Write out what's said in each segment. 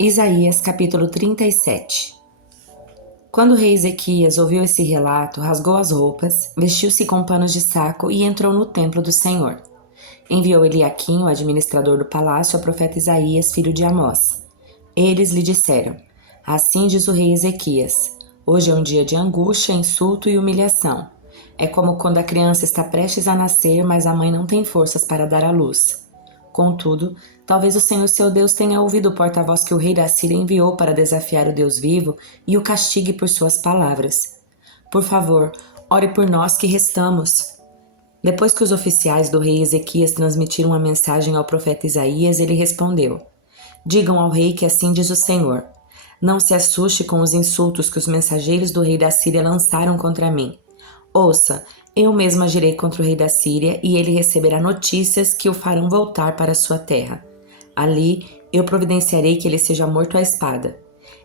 Isaías capítulo 37. Quando o rei Ezequias ouviu esse relato, rasgou as roupas, vestiu-se com panos de saco e entrou no templo do Senhor. Enviou Eliaquim, o administrador do palácio, ao profeta Isaías, filho de Amós. Eles lhe disseram: Assim diz o rei Ezequias: Hoje é um dia de angústia, insulto e humilhação. É como quando a criança está prestes a nascer, mas a mãe não tem forças para dar à luz. Contudo, talvez o Senhor seu Deus tenha ouvido o porta-voz que o rei da Síria enviou para desafiar o Deus vivo e o castigue por suas palavras. Por favor, ore por nós que restamos. Depois que os oficiais do rei Ezequias transmitiram a mensagem ao profeta Isaías, ele respondeu: Digam ao rei que assim diz o Senhor: Não se assuste com os insultos que os mensageiros do rei da Síria lançaram contra mim. Ouça, eu mesma agirei contra o rei da Síria e ele receberá notícias que o farão voltar para sua terra. Ali, eu providenciarei que ele seja morto à espada.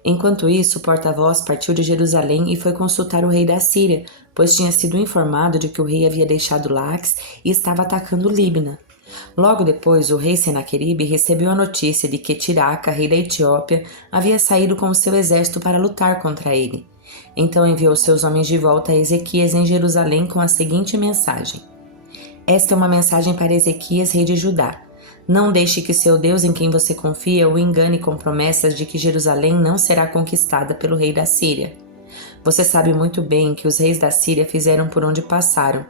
Enquanto isso, o porta-voz partiu de Jerusalém e foi consultar o rei da Síria, pois tinha sido informado de que o rei havia deixado Laques e estava atacando Líbina. Logo depois, o rei Senaqueribe recebeu a notícia de que Tiraca, rei da Etiópia, havia saído com o seu exército para lutar contra ele. Então enviou seus homens de volta a Ezequias em Jerusalém com a seguinte mensagem: Esta é uma mensagem para Ezequias, rei de Judá. Não deixe que seu Deus em quem você confia o engane com promessas de que Jerusalém não será conquistada pelo rei da Síria. Você sabe muito bem que os reis da Síria fizeram por onde passaram,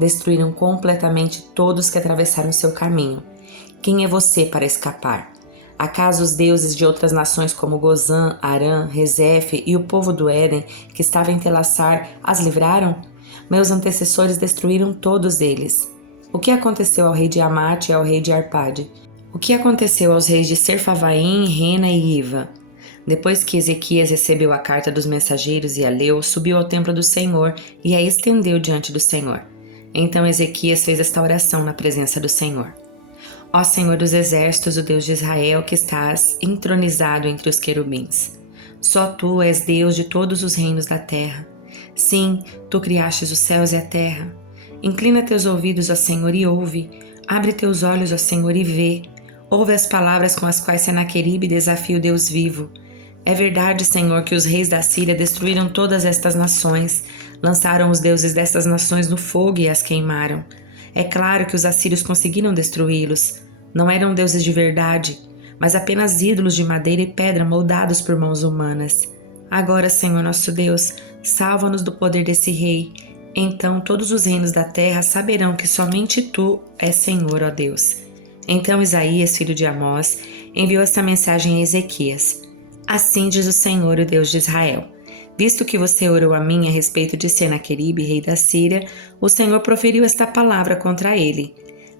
destruíram completamente todos que atravessaram seu caminho. Quem é você para escapar? Acaso os deuses de outras nações como Gozã, Arã, Rezefe e o povo do Éden, que estava em Telassar, as livraram? Meus antecessores destruíram todos eles. O que aconteceu ao rei de Amate e ao rei de Arpade? O que aconteceu aos reis de Serfavaim, Rena e Iva? Depois que Ezequias recebeu a carta dos mensageiros e a leu, subiu ao templo do Senhor e a estendeu diante do Senhor. Então Ezequias fez esta oração na presença do Senhor: Ó Senhor dos exércitos, o Deus de Israel, que estás entronizado entre os querubins. Só tu és Deus de todos os reinos da terra. Sim, tu criastes os céus e a terra. Inclina teus ouvidos, ó Senhor, e ouve. Abre teus olhos, ó Senhor, e vê. Ouve as palavras com as quais Senaqueribe desafia o Deus vivo. É verdade, Senhor, que os reis da Síria destruíram todas estas nações, lançaram os deuses destas nações no fogo e as queimaram. É claro que os assírios conseguiram destruí-los. Não eram deuses de verdade, mas apenas ídolos de madeira e pedra moldados por mãos humanas. Agora, Senhor nosso Deus, salva-nos do poder desse rei. Então todos os reinos da terra saberão que somente Tu és Senhor, ó Deus. Então Isaías, filho de Amós, enviou esta mensagem a Ezequias: Assim diz o Senhor, o Deus de Israel: Visto que você orou a mim a respeito de Senaqueribe, rei da Síria, o Senhor proferiu esta palavra contra ele: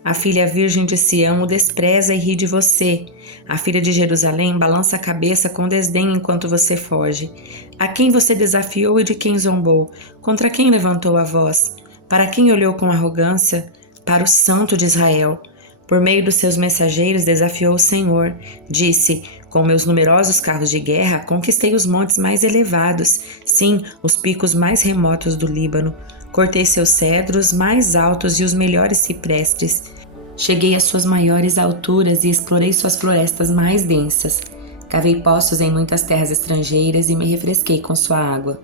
A filha virgem de Sião o despreza e ri de você. A filha de Jerusalém balança a cabeça com desdém enquanto você foge. A quem você desafiou e de quem zombou? Contra quem levantou a voz? Para quem olhou com arrogância? Para o Santo de Israel. Por meio dos seus mensageiros desafiou o Senhor. Disse: Com meus numerosos carros de guerra conquistei os montes mais elevados, sim, os picos mais remotos do Líbano. Cortei seus cedros mais altos e os melhores ciprestes. Cheguei às suas maiores alturas e explorei suas florestas mais densas. Cavei poços em muitas terras estrangeiras e me refresquei com sua água.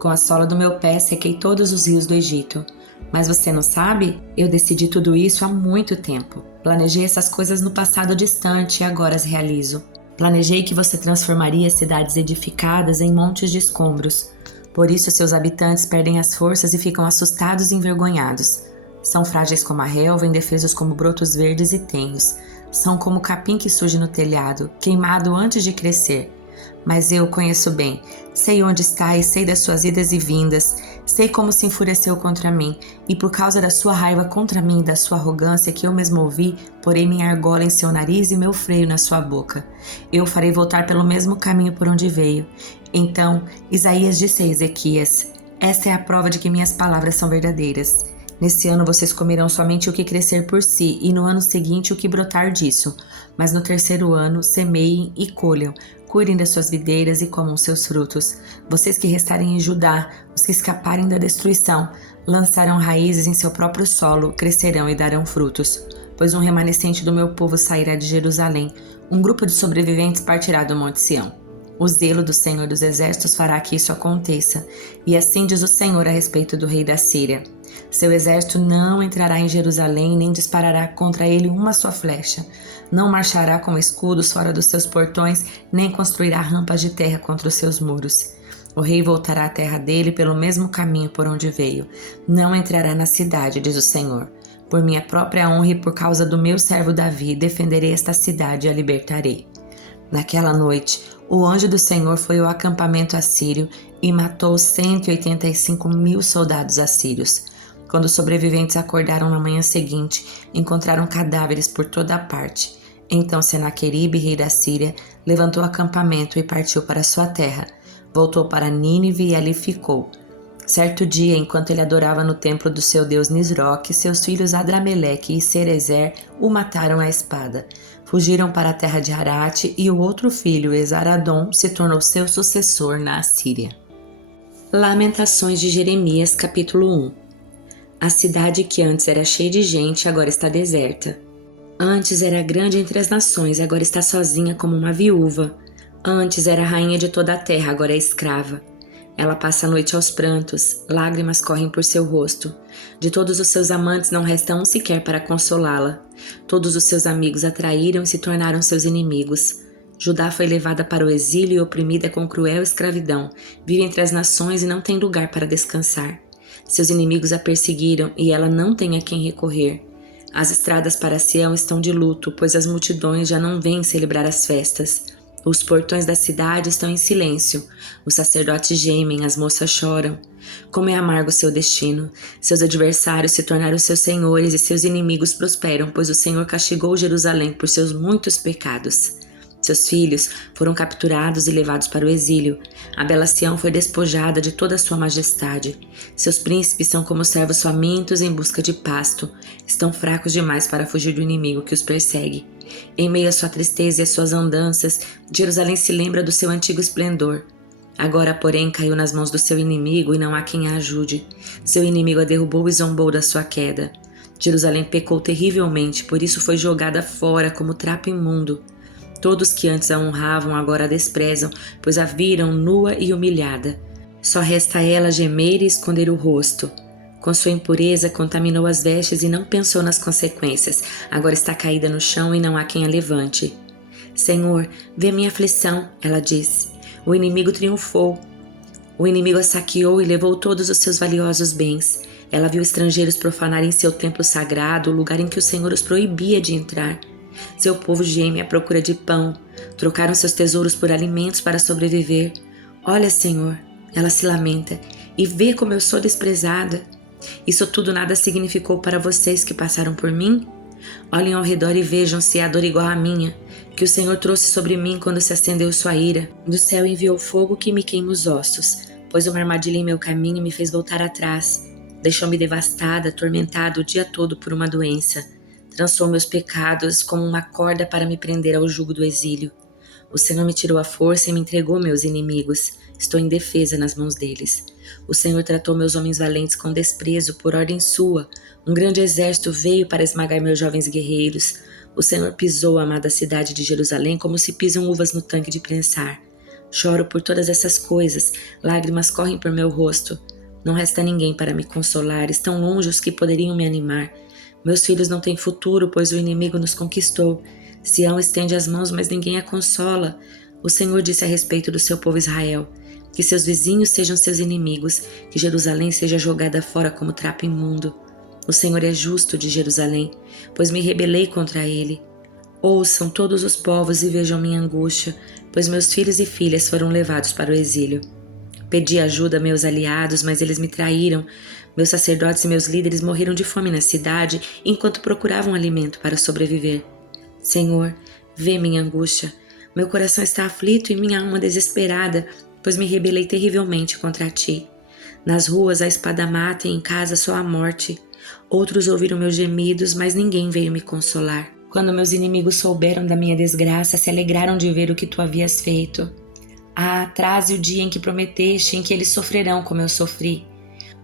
Com a sola do meu pé sequei todos os rios do Egito. Mas você não sabe? Eu decidi tudo isso há muito tempo. Planejei essas coisas no passado distante e agora as realizo. Planejei que você transformaria cidades edificadas em montes de escombros. Por isso seus habitantes perdem as forças e ficam assustados e envergonhados. São frágeis como a relva, indefesos como brotos verdes e tenros. São como o capim que surge no telhado, queimado antes de crescer. Mas eu o conheço bem, sei onde está e sei das suas idas e vindas, sei como se enfureceu contra mim, e por causa da sua raiva contra mim e da sua arrogância que eu mesmo ouvi, porei minha argola em seu nariz e meu freio na sua boca. Eu o farei voltar pelo mesmo caminho por onde veio. Então Isaías disse a Ezequias: Esta é a prova de que minhas palavras são verdadeiras. Nesse ano vocês comerão somente o que crescer por si, e no ano seguinte o que brotar disso. Mas no terceiro ano semeiem e colham, cuidem das suas videiras e comam seus frutos. Vocês que restarem em Judá, os que escaparem da destruição, lançarão raízes em seu próprio solo, crescerão e darão frutos. Pois um remanescente do meu povo sairá de Jerusalém, Um grupo de sobreviventes partirá do Monte Sião. O zelo do Senhor dos Exércitos fará que isso aconteça, e assim diz o Senhor a respeito do rei da Síria: seu exército não entrará em Jerusalém, nem disparará contra ele uma só flecha. Não marchará com escudos fora dos seus portões, nem construirá rampas de terra contra os seus muros. O rei voltará à terra dele pelo mesmo caminho por onde veio. Não entrará na cidade, diz o Senhor. Por minha própria honra e por causa do meu servo Davi, defenderei esta cidade e a libertarei. Naquela noite, o anjo do Senhor foi ao acampamento assírio e matou 185.000 soldados assírios. Quando os sobreviventes acordaram na manhã seguinte, encontraram cadáveres por toda a parte. Então Senaqueribe, rei da Síria, levantou o acampamento e partiu para sua terra. Voltou para Nínive e ali ficou. Certo dia, enquanto ele adorava no templo do seu deus Nisroque, seus filhos Adrameleque e Cerezer o mataram à espada. Fugiram para a terra de Arate e o outro filho, Esaradom, se tornou seu sucessor na Assíria. Lamentações de Jeremias, capítulo 1. A cidade que antes era cheia de gente, agora está deserta. Antes era grande entre as nações, agora está sozinha como uma viúva. Antes era rainha de toda a terra, agora é escrava. Ela passa a noite aos prantos, lágrimas correm por seu rosto. De todos os seus amantes não resta um sequer para consolá-la. Todos os seus amigos a traíram e se tornaram seus inimigos. Judá foi levada para o exílio e oprimida com cruel escravidão. Vive entre as nações e não tem lugar para descansar. Seus inimigos a perseguiram e ela não tem a quem recorrer. As estradas para Sião estão de luto, pois as multidões já não vêm celebrar as festas. Os portões da cidade estão em silêncio. Os sacerdotes gemem, as moças choram. Como é amargo seu destino. Seus adversários se tornaram seus senhores e seus inimigos prosperam, pois o Senhor castigou Jerusalém por seus muitos pecados. Seus filhos foram capturados e levados para o exílio. A bela Sião foi despojada de toda a sua majestade. Seus príncipes são como servos famintos em busca de pasto. Estão fracos demais para fugir do inimigo que os persegue. Em meio à sua tristeza e às suas andanças, Jerusalém se lembra do seu antigo esplendor. Agora, porém, caiu nas mãos do seu inimigo e não há quem a ajude. Seu inimigo a derrubou e zombou da sua queda. Jerusalém pecou terrivelmente, por isso foi jogada fora como trapo imundo. Todos que antes a honravam agora a desprezam, pois a viram nua e humilhada. Só resta a ela gemer e esconder o rosto. Com sua impureza contaminou as vestes e não pensou nas consequências. Agora está caída no chão e não há quem a levante. Senhor, vê minha aflição, ela diz. O inimigo triunfou. O inimigo a saqueou e levou todos os seus valiosos bens. Ela viu estrangeiros profanarem seu templo sagrado, o lugar em que o Senhor os proibia de entrar. Seu povo geme à procura de pão. Trocaram seus tesouros por alimentos para sobreviver. Olha, Senhor, ela se lamenta, e vê como eu sou desprezada. Isso tudo nada significou para vocês que passaram por mim? Olhem ao redor e vejam se há dor igual à minha, que o Senhor trouxe sobre mim quando se acendeu sua ira. Do céu enviou fogo que me queima os ossos, pôs uma armadilha em meu caminho e me fez voltar atrás. Deixou-me devastada, atormentada o dia todo por uma doença. Trançou meus pecados como uma corda para me prender ao jugo do exílio. O Senhor me tirou a força e me entregou meus inimigos. Estou indefesa nas mãos deles. O Senhor tratou meus homens valentes com desprezo por ordem sua. Um grande exército veio para esmagar meus jovens guerreiros. O Senhor pisou a amada cidade de Jerusalém como se pisam uvas no tanque de prensar. Choro por todas essas coisas. Lágrimas correm por meu rosto. Não resta ninguém para me consolar. Estão longe os que poderiam me animar. Meus filhos não têm futuro, pois o inimigo nos conquistou. Sião estende as mãos, mas ninguém a consola. O Senhor disse a respeito do seu povo Israel: que seus vizinhos sejam seus inimigos, que Jerusalém seja jogada fora como trapo imundo. O Senhor é justo de Jerusalém, pois me rebelei contra ele. Ouçam todos os povos e vejam minha angústia, pois meus filhos e filhas foram levados para o exílio. Pedi ajuda a meus aliados, mas eles me traíram. Meus sacerdotes e meus líderes morreram de fome na cidade, enquanto procuravam alimento para sobreviver. Senhor, vê minha angústia. Meu coração está aflito e minha alma desesperada, pois me rebelei terrivelmente contra ti. Nas ruas a espada mata e em casa só a morte. Outros ouviram meus gemidos, mas ninguém veio me consolar. Quando meus inimigos souberam da minha desgraça, se alegraram de ver o que tu havias feito. Ah, traze o dia em que prometeste, em que eles sofrerão como eu sofri.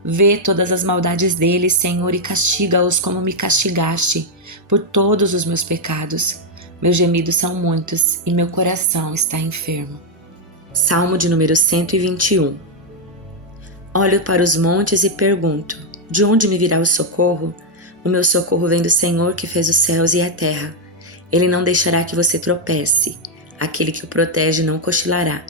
Vê todas as maldades deles, Senhor, e castiga-os como me castigaste, por todos os meus pecados. Meus gemidos são muitos e meu coração está enfermo. Salmo de número 121. Olho para os montes e pergunto: de onde me virá o socorro? O meu socorro vem do Senhor que fez os céus e a terra. Ele não deixará que você tropece. Aquele que o protege não cochilará.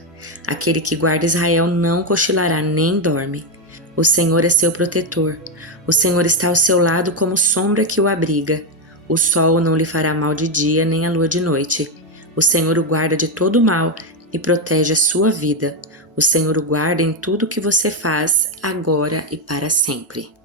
Aquele que guarda Israel não cochilará nem dorme. O Senhor é seu protetor. O Senhor está ao seu lado como sombra que o abriga. O sol não lhe fará mal de dia, nem a lua de noite. O Senhor o guarda de todo mal e protege a sua vida. O Senhor o guarda em tudo que você faz, agora e para sempre.